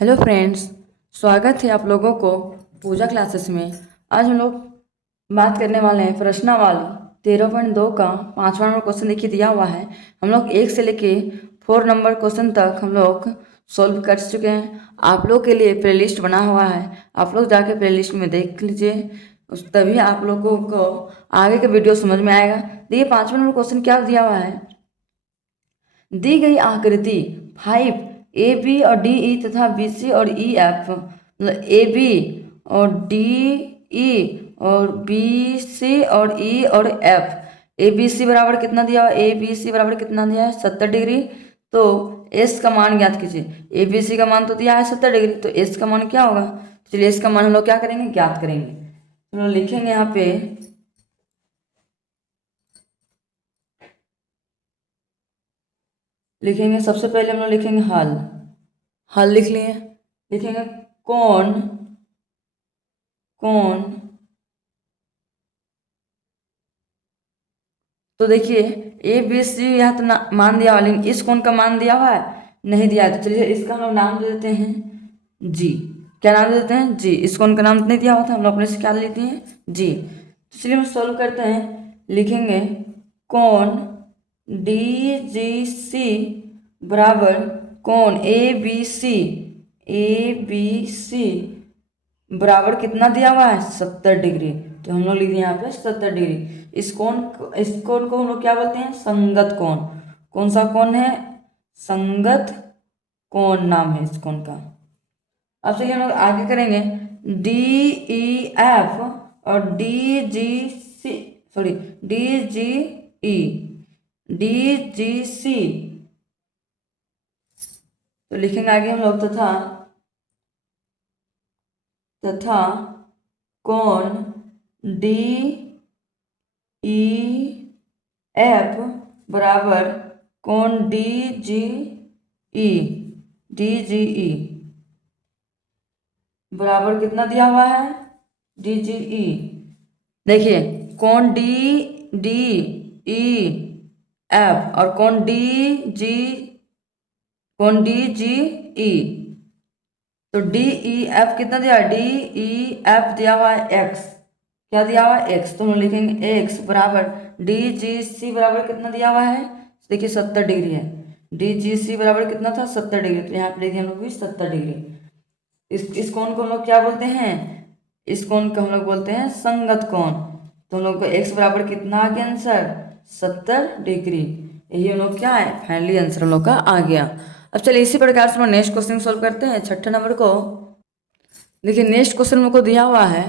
Hello friends, स्वागत है आप लोगों को पूजा क्लासेस में। आज हम लोग बात करने वाले हैं प्रश्नावली 13.2 का 5वां नंबर क्वेश्चन देखिए दिया हुआ है। हम लोग 1 से लेके 4 नंबर क्वेश्चन तक हम लोग सॉल्व कर चुके हैं। आप लोग के लिए प्लेलिस्ट बना हुआ है, आप लोग जाके प्लेलिस्ट में देख लीजिए, तभी आप लोगों को आगे का वीडियो समझ में आएगा। देखिए 5वां नंबर क्वेश्चन क्या दिया हुआ है। दी गई आकृति 5 ए बी और डी ई तथा बी सी और ई एफ, मतलब ए बी और डी ई और बी सी और ई और एफ, ए बी सी बराबर कितना दिया हुआ, ए बी सी बराबर कितना दिया है 70 डिग्री। तो एस का मान ज्ञात कीजिए। ए बी सी का मान तो दिया है 70 डिग्री, तो एस का मान क्या होगा। चलिए एस का मान हम लोग क्या करेंगे, ज्ञात करेंगे। हम लोग लिखेंगे यहाँ पे, लिखेंगे सबसे पहले हम लोग लिखेंगे हल। हल लिख लिए, लिखेंगे कौन कौन। तो देखिए ए बी सी यहाँ तो मान दिया हुआ, लेकिन इस कौन का मान दिया हुआ है नहीं दिया है। तो चलिए इसका हम लोग नाम दे देते हैं जी। क्या नाम दे देते हैं जी। इस कौन का नाम नहीं दिया हुआ था, हम लोग अपने से क्या लेते हैं जी। तो चलिए हम सॉल्व करते हैं। लिखेंगे कौन डी जी सी बराबर कौन ए बी सी बराबर कितना दिया हुआ है 70 डिग्री। तो हम लोग लिख दिए यहाँ पे 70 डिग्री। इस कोण को हम लोग क्या बोलते हैं, संगत कोण। कौन सा कोण है, संगत कोण नाम है इस कोण का। अब चलिए हम लोग आगे करेंगे। डी ई एफ और डी जी सी, सॉरी डी जी ई, डी जी सी। तो लिखेंगे आगे हम लोग तथा तथा कौन डी ई एफ बराबर कौन डी जी ई, डी जी ई बराबर कितना दिया हुआ है डी जी ई। देखिए कौन डी डी ई एफ और कौन डी जी, कौन डी जी ई। तो डी ई एफ कितना दिया, डी ई एफ दिया हुआ है एक्स। क्या दिया हुआ है एक्स, तो हम लिखेंगे एक्स बराबर डी जी सी बराबर कितना दिया हुआ है, देखिए 70 डिग्री है। डी जी सी बराबर कितना था 70 डिग्री, तो यहाँ पे लिखे हम लोग भी 70 डिग्री। इस कोण को हम लोग क्या बोलते हैं, इस कोण को हम लोग बोलते हैं संगत कोण। तो हम लोग को एक्स बराबर कितना आ गया आंसर 70 डिग्री। यही हम लोग क्या है फाइनली आंसर हम लोग का आ गया। अब चलिए इसी प्रकार से हम नेक्स्ट क्वेश्चन सॉल्व करते हैं 6ठे नंबर को। देखिए नेक्स्ट क्वेश्चन मेरे को दिया हुआ है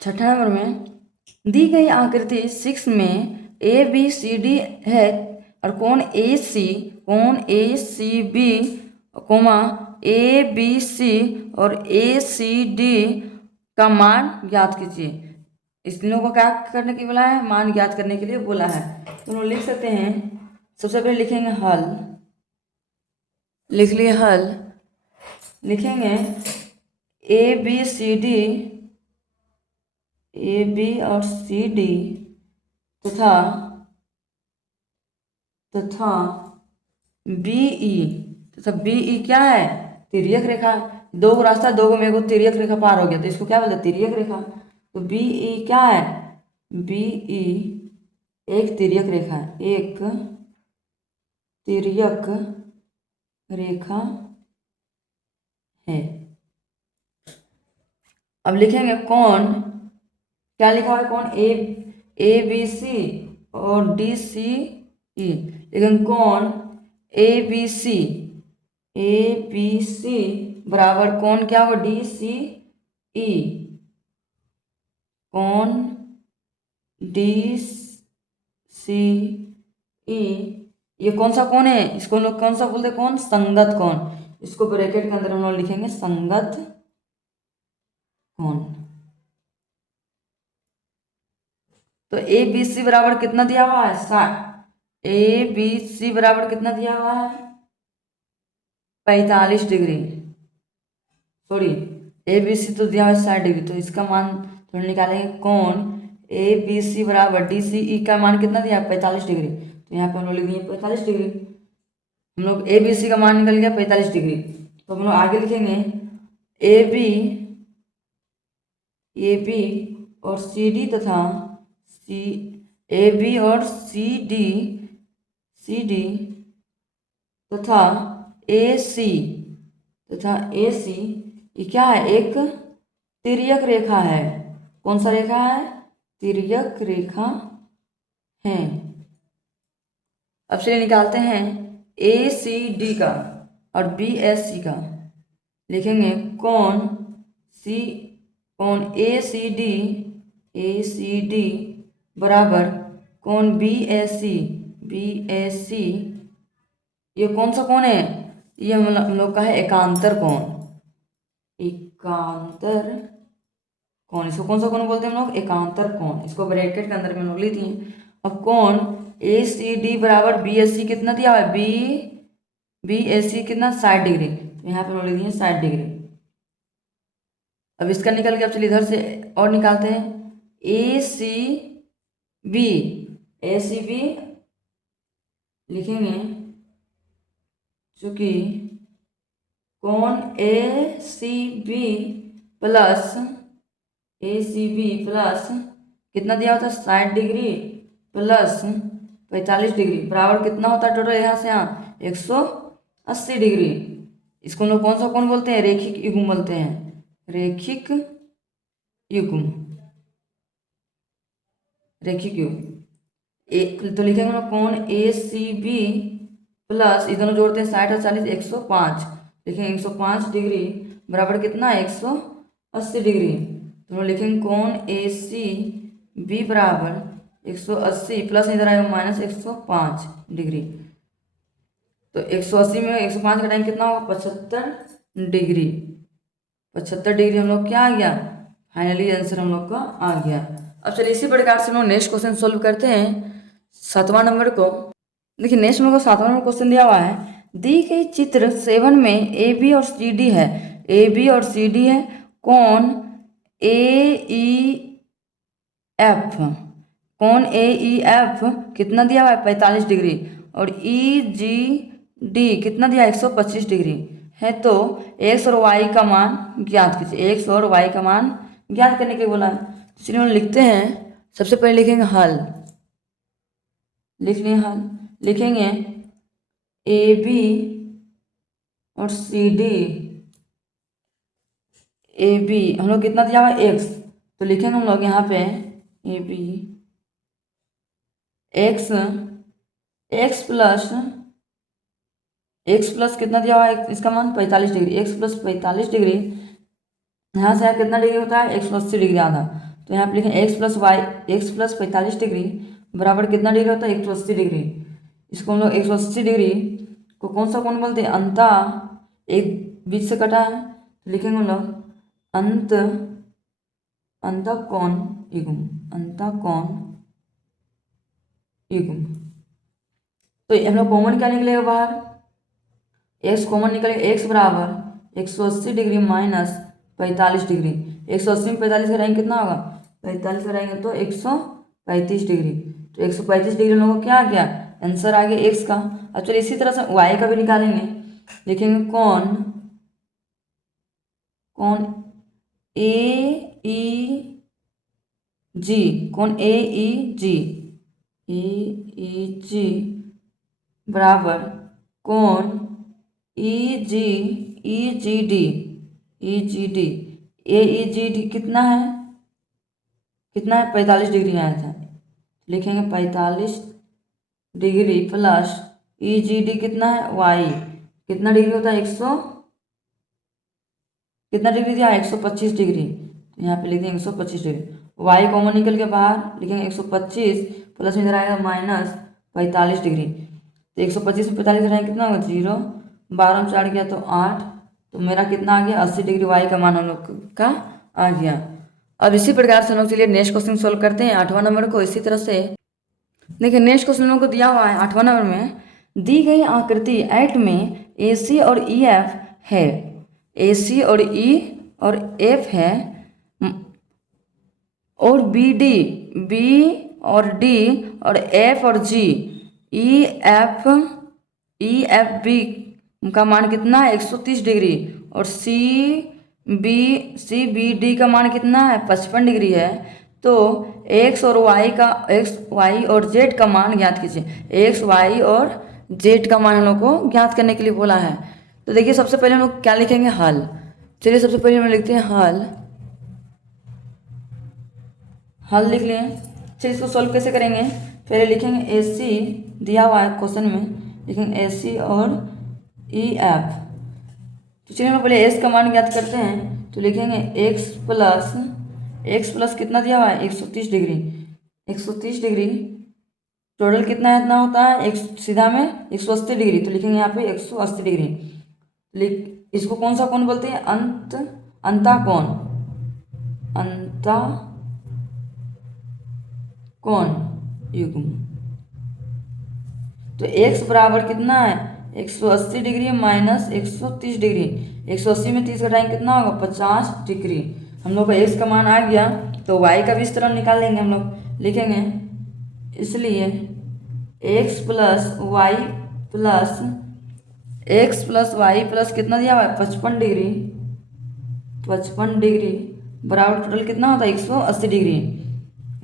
6ठा नंबर में। दी गई आकृति 6 में ए बी सी डी है और कौन A C B comma A B C और ए सी डी का मान ज्ञात कीजिए। इस तीनों को क्या करने के लिए बोला है, मान ज्ञात करने के लिए बोला है। तो हम लिख सकते हैं, सबसे पहले लिखेंगे हल। लिख लिए हल, लिखेंगे A B C D, A B और सी डी तथा तथा बी ई, तथा बी ई क्या है तिर्यक रेखा। दो को रास्ता, दो को मेरे को तिर्यक रेखा पार हो गया, तो इसको क्या बोलते हैं तिर्यक रेखा। तो बी ई क्या है, बी ई एक तिर्यक रेखा है, एक तिर्यक रेखा है। अब लिखेंगे कौन, क्या लिखा हुआ है कौन ए बी सी और डी सी ई, लेकिन कौन ए बी सी बराबर कौन क्या होगा डी सी ई, कौन डी सी ई। ये कौन सा कौन है, इसको लोग कौन सा बोलते हैं, कौन संगत कौन। इसको ब्रैकेट के अंदर हम लोग लिखेंगे संगत कौन। तो ए बी सी बराबर कितना दिया हुआ है 60, ए बी सी बराबर कितना दिया हुआ है 45 degree, sorry A B C तो दिया हुआ है 60 डिग्री। तो इसका मान थोड़ा निकालेंगे, कौन ए बी सी बराबर डी सी ई का मान कितना दिया है 45 डिग्री। तो यहाँ पे हम लोग लिख दिए 45 डिग्री। हम लोग ए बी सी का मान निकल गया 45 डिग्री। तो हम लोग आगे लिखेंगे ए बी और सी डी तथा ए बी और सी डी तथा ए सी ये क्या है? एक तिर्यक रेखा है। कौन सा रेखा है? तिर्यक रेखा है। अब चलिए निकालते हैं ए सी डी का और बी एस सी का। लिखेंगे कौन ए सी डी बराबर कौन बी एस सी। ये कौन सा कौन है? ये हम लोग का है एकांतर कौन। इसको कौन सा कौन बोलते हैं हम लोग? एकांतर कौन। इसको ब्रैकेट के अंदर में लोग लेती हैं। अब कौन ए सी डी बराबर बी एस सी कितना दिया हुआ है? बी एस सी कितना? 60 डिग्री। तो यहाँ पे हम लोग लिख दिए 60 डिग्री। अब इसका निकल के अब चलिए इधर से और निकालते हैं ए सी बी लिखेंगे चूंकि कौन ए सी बी प्लस कितना दिया होता है? 60 डिग्री प्लस 45 डिग्री बराबर कितना होता है टोटल यहाँ से यहाँ? 180 डिग्री। इसको हम लोग कौन सा कौन बोलते हैं? रैखिक युग्म बोलते हैं। रैखिक युग्म एक तो लिखेंगे हम लोग कौन ए सी बी प्लस ये दोनों जोड़ते हैं 60 और 40 105। लिखेंगे 105 डिग्री बराबर कितना? 180 डिग्री। तो हम लिखेंगे कौन ए सी बी बराबर 180 प्लस इधर आएगा माइनस 105 डिग्री। तो 180 में 105 का टाइम कितना होगा? 75 डिग्री। 75 डिग्री हम लोग क्या आ गया? फाइनली आंसर हम लोग का आ गया। अब चलिए इसी प्रकार से हम लोग नेक्स्ट क्वेश्चन सोल्व करते हैं 7वां नंबर को। देखिए नेक्स्ट हम लोग को 7वां नंबर क्वेश्चन दिया हुआ है। दी गई चित्र 7 में ए बी और सी डी है। कौन ए ई एफ कितना दिया हुआ है? 45 डिग्री। और ई जी डी कितना दिया? 125 डिग्री है। तो एक्स और वाई का मान ज्ञात कीजिए। एक्स और वाई का मान ज्ञात करने के लिए बोला है। चलिए हम लिखते हैं। सबसे पहले लिखेंगे हल। लिख लिए हल। लिखेंगे ए बी और सी डी। ए बी हम लोग कितना दिया हुआ है? एक्स। तो लिखेंगे हम लोग यहाँ पे ए बी एक्स प्लस कितना दिया हुआ है? इसका मान 45 डिग्री। एक्स प्लस 45 डिग्री यहाँ से कितना डिग्री होता है? 180 डिग्री आधा। तो यहाँ पे लिखें एक्स प्लस 45 डिग्री बराबर कितना डिग्री होता है? 180 डिग्री। इसको हम लोग 180 डिग्री को कौन सा कौन बोलते हैं? अंता एक बीच से कटा है। तो लिखेंगे हम लोग अंतःकोण युग्म। तो हम लोग कॉमन क्या निकलेगा बाहर? एक्स कॉमन निकलेगा। एक्स बराबर 180 डिग्री माइनस 45 डिग्री। 180 में 45 का रहेंगे कितना होगा? 45 का रहेंगे तो 135 डिग्री। तो 135 डिग्री हम लोग को क्या आ गया? आंसर आ गया एक्स का। अब चलिए इसी तरह से वाई का भी निकालेंगे। लिखेंगे कौन ए ई जी बराबर कौन ई जी डी। ए ई जी डी कितना है? 45 डिग्री आया था। लिखेंगे 45 डिग्री प्लस ई जी डी कितना है? वाई कितना डिग्री होता है? 100 कितना डिग्री दिया? 125 डिग्री। तो यहाँ पे लिख देंगे 125 डिग्री। वाई कॉमन निकल के बाहर लिखेंगे 125 प्लस में इधर आएगा माइनस 45 डिग्री। तो 125 में 45 रहेंगे कितना होगा? 0। 12 में 4 गया तो 8। तो मेरा कितना आ गया? 80 डिग्री वाई का मान हम लोग का आ गया। अब इसी प्रकार से हम लोग चलिए नेक्स्ट क्वेश्चन सोल्व करते हैं 8वां नंबर को। इसी तरह से देखिए नेक्स्ट क्वेश्चन लोगों को दिया हुआ है 8वां नंबर में। दी गई आकृति एट में ए सी और ई एफ है। ए सी और ई और एफ है और बी और डी और एफ और जी ई एफ बी का मान कितना है 130 डिग्री, और सी बी डी का मान कितना है 55 डिग्री है। तो एक्स और वाई और जेड का मान ज्ञात कीजिए। एक्स वाई और जेड का मान हम लोग को ज्ञात करने के लिए बोला है। तो देखिए सबसे पहले हम लोग क्या लिखेंगे, हल। चलिए सबसे पहले हम लिखते हैं हल लिख लिए। चलिए इसको सॉल्व कैसे करेंगे, पहले लिखेंगे ए सी दिया हुआ है क्वेश्चन में, लिखेंगे ए सी और ई एफ। तो चलिए हम पहले एस का मान ज्ञात करते हैं। तो लिखेंगे एक्स प्लस कितना दिया हुआ है 130 डिग्री, 130 डिग्री टोटल कितना इतना होता है एक सीधा में 180 डिग्री। तो लिखेंगे यहाँ पे 180 डिग्री। लिख इसको कौन सा कोण बोलते हैं, अंता कोण युग्म। तो x बराबर कितना है 180 डिग्री माइनस 130 डिग्री, 180 में 30 घटाएंगे कितना होगा 50 डिग्री। हम लोग का x का मान आ गया, तो y का भी इस तरह निकाल लेंगे हम लोग। लिखेंगे इसलिए x प्लस वाई प्लस कितना दिया हुआ है 55 डिग्री, 55 डिग्री बराबर टोटल कितना होता है 180 डिग्री,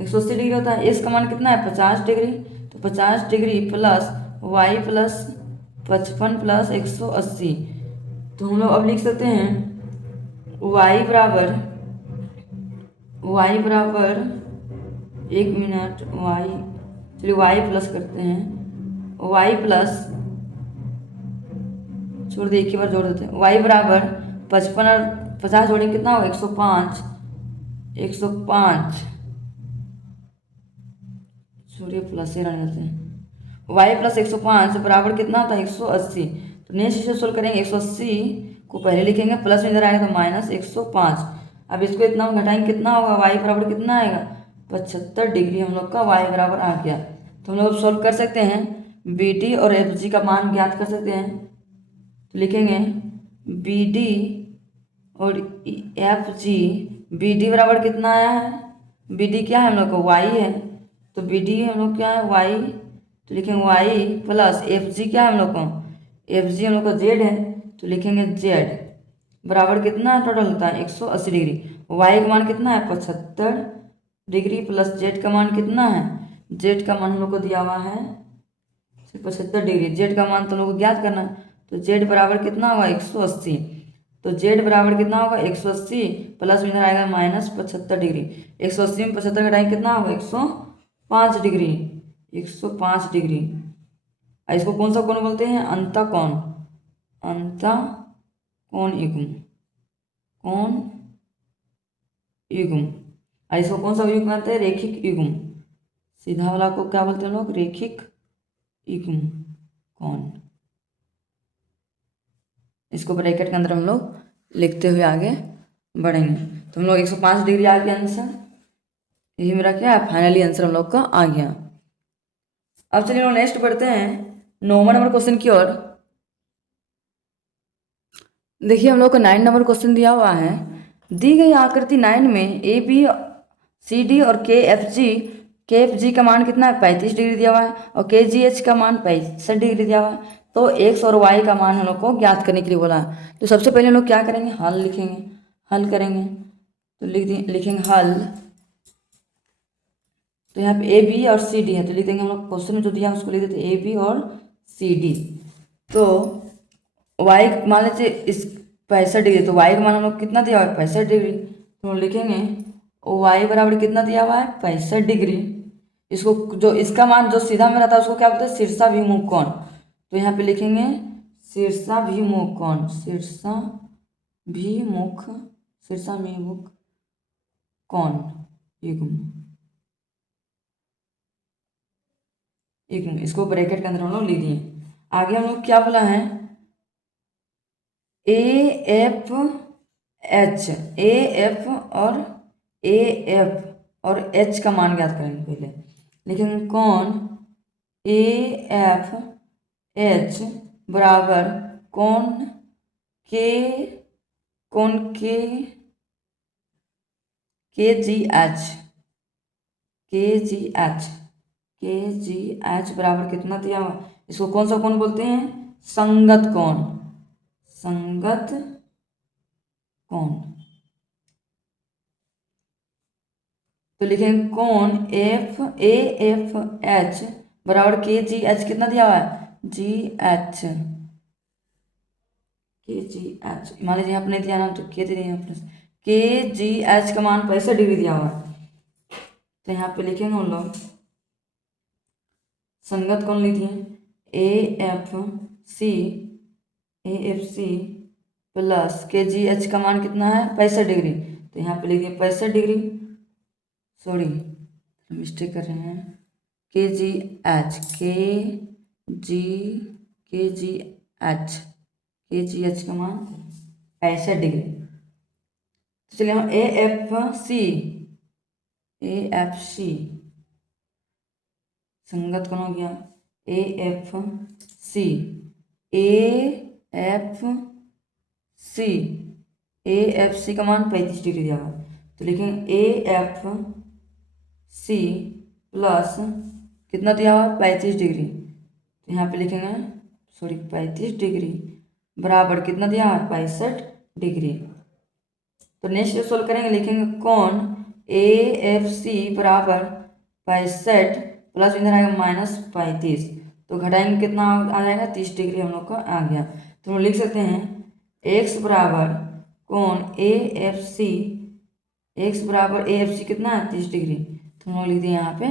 180 डिग्री होता है। इस का मान कितना है 50 डिग्री, तो 50 degree plus Y plus 55 plus 180। तो हम लोग अब लिख सकते हैं वाई बराबर एक मिनट वाई, चलिए वाई प्लस करते हैं, वाई प्लस छोड़ दे एक ही बार जोड़ देते हैं। वाई बराबर 55 और 50 जोड़ेंगे कितना होगा 105, 105 सूर्य प्लस से रहने देते हैं। वाई प्लस 105 बराबर कितना होता है 180। तो नेक्स्ट इसे सोल्व करेंगे, 180 को पहले लिखेंगे, प्लस में इधर आएगा तो माइनस 105। अब इसको इतना घटाएंगे कितना होगा, वाई बराबर कितना आएगा 75 डिग्री। हम लोग का वाई बराबर आ गया। तो हम लोग सोल्व कर सकते हैं, बी डी और एफ जी का मान ज्ञात कर सकते हैं। तो लिखेंगे बी डी और एफ जी, बी डी बराबर कितना आया है, बी डी क्या है हम लोग को वाई है, तो बी डी हम लोग क्या है वाई। तो लिखेंगे वाई प्लस एफ जी क्या है हम लोग को, एफ जी हम लोग को जेड है, तो लिखेंगे जेड बराबर कितना है टोटल होता है 180 डिग्री। वाई का मान कितना है 75 डिग्री प्लस जेड का मान कितना है, जेड का मान हम लोग को दिया हुआ है 75 डिग्री। जेड का मान तो हम लोग को ज्ञात करना है, तो जेड बराबर कितना होगा 180। तो जेड बराबर कितना होगा 180 प्लस में इधर आएगा माइनस 75 डिग्री। 180 में 75 घटाएंगे कितना होगा 105 डिग्री, 105 डिग्री। इसको कौन सा कोण बोलते हैं, अंतः कोण युग्म। और इसको कौन सा युग्म कहते हैं, रेखिक युग्म। सीधा वाला को क्या बोलते हैं लोग, रेखिक युग्म कोण। इसको ब्रैकेट के अंदर हम लोग लिखते हुए आगे बढ़ेंगे। तो हम लोग 105 डिग्री आ गया आंसर, यही मेरा क्या है फाइनली आंसर हम लोग का आ गया। अब चलिए लोग नेक्स्ट बढ़ते हैं 9वां नंबर क्वेश्चन की ओर। देखिए हम लोग को 9 नंबर क्वेश्चन दिया हुआ है, दी गई आकृति 9 में ए बी सी डी और के एफ जी का मान कितना है 35 डिग्री दिया हुआ है, और के जी एच का मान 65 डिग्री दिया हुआ है। तो एक्स और वाई का मान हम लोग को ज्ञात करने के लिए बोला है। तो सबसे पहले हम लोग क्या करेंगे, हल लिखेंगे, हल करेंगे। तो लिखेंगे हल। तो यहाँ पे ए बी और सी डी है, तो लिख देंगे हम लोग क्वेश्चन में जो दिया है उसको लिख देते ए बी और सी डी। तो वाई मान लीजिए इस 65 डिग्री, तो वाई का मान हम लोग कितना दिया हुआ है 65 डिग्री। तो लिखेंगे वाई बराबर कितना दिया हुआ है 65 डिग्री। इसको जो इसका मान जो सीधा में रहता है उसको क्या बोलते हैं, शीर्षाभिमुख कोण। तो यहाँ पे लिखेंगे शीर्षाभिमुख कोण, शीर्षाभिमुख कोण युग्म। इसको ब्रैकेट के अंदर हम लोग लिख दिए। आगे हम लोग क्या बोला है, ए एफ और एच का मान ज्ञात करेंगे पहले। लेकिन कौन ए एफ एच बराबर कौन के जी एच बराबर कितना दिया हुआ, इसको कौन सा कोण बोलते हैं, संगत कोण। संगत कोण। तो लिखेंगे कोण एफ ए एफ एच बराबर के जी एच, कितना दिया हुआ है जी एच, के जी एच मान लीजिए यहाँ पर नहीं दिया ना तो के दे दिया यहाँ प्लस के जी एच का मान 65 डिग्री दिया हुआ है। तो यहाँ पे लिखेंगे हम लोग संगत कोण लिख दिए ए एफ सी प्लस के जी एच का मान कितना है 65 डिग्री। तो यहाँ पे लिख दिए 65 डिग्री, सॉरी मिस्टेक कर रहे हैं, के जी एच के जी एच का मान 65 डिग्री। तो चलिए हम ए एफ सी संगत कौन हो गया ए एफ सी का मान 35 डिग्री दिया हुआ। तो लिखेंगे ए एफ सी प्लस कितना दिया हुआ 35 डिग्री। तो यहाँ पे लिखेंगे 35 डिग्री बराबर कितना दिया हुआ 65 डिग्री। तो नेक्स्ट सोल्व करेंगे, लिखेंगे कौन ए एफ सी बराबर 65 प्लस इधर आएगा -35, तो घटाएंगे कितना आ जाएगा 30 डिग्री हम लोग का आ गया। तो हम लिख सकते हैं x बराबर कौन ए एफ सी कितना है 30 डिग्री। तो हम लोग लिख दिए यहाँ पे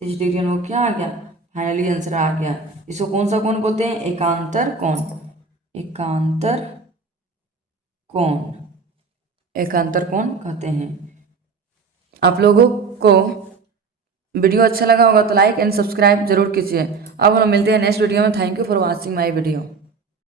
30 डिग्री हम लोग क्या आ गया फाइनली आंसर आ गया। इसको कौन सा कोण बोलते हैं एकांतर कोण, एकांतर कोण कहते हैं। आप लोगों को वीडियो अच्छा लगा होगा तो लाइक एंड सब्सक्राइब जरूर कीजिए। अब हम मिलते हैं नेक्स्ट वीडियो में। Thank you for watching my video.